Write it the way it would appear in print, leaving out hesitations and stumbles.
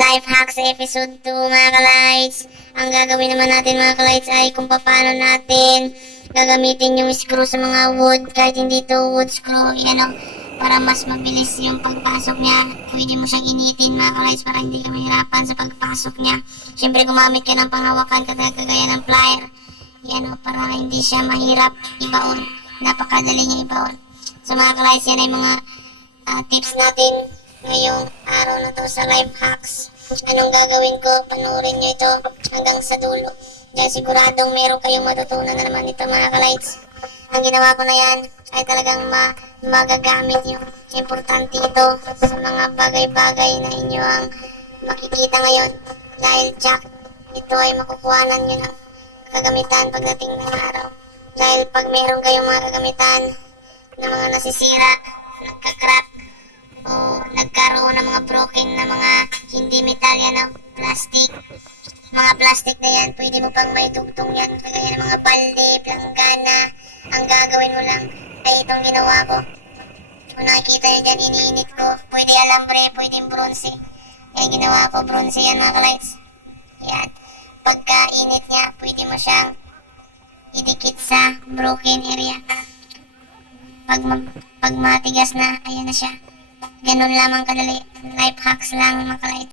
Life Hacks Episode 2 mga ka-lights. Ang gagawin naman natin mga ka-lights ay kung paano natin gagamitin yung screw sa mga wood. Kahit hindi ito wood screw, para mas mabilis yung pagpasok niya. Pwede mo siyang initin mga ka-lights para hindi ka mahirapan sa pagpasok niya. Siyempre gumamit ka ng panghawakan kagaya ng plier. Para hindi siya mahirap ibaon. Napakadali niya ibaon. So mga ka-lights, yan ay mga tips natin ngayong araw na to sa Life Hacks. Anong gagawin ko? Panoorin nyo ito hanggang sa dulo. Dahil siguradong meron kayong matutunan na naman ito mga ka-lights. Ang ginawa ko na yan ay talagang magagamit yung importante ito sa mga bagay-bagay na inyo ang makikita ngayon. Dahil jack, ito ay makukuhanan nyo ng kagamitan pagdating ng araw. Dahil pag meron kayong mga kagamitan na mga nasisira, nagka-crack, o nagkaroon ng mga broken na mga hindi metal plastic. Mga plastic na yan, pwede mo pang may tugtong yan. Kagaya ng mga balde, planggana. Ang gagawin mo lang ay itong ginawa ko. Kung nakikita nyo dyan, iniinit ko. Pwede alambre, pwede bronze. Yan ginawa ko, bronze yan mga ka-lights. Yan. Pagka-init niya, pwede mo siyang idikit sa broken area. Pag matigas na, ayan na siya. Ganun lamang kadali. Life hacks lang mga ka-lights.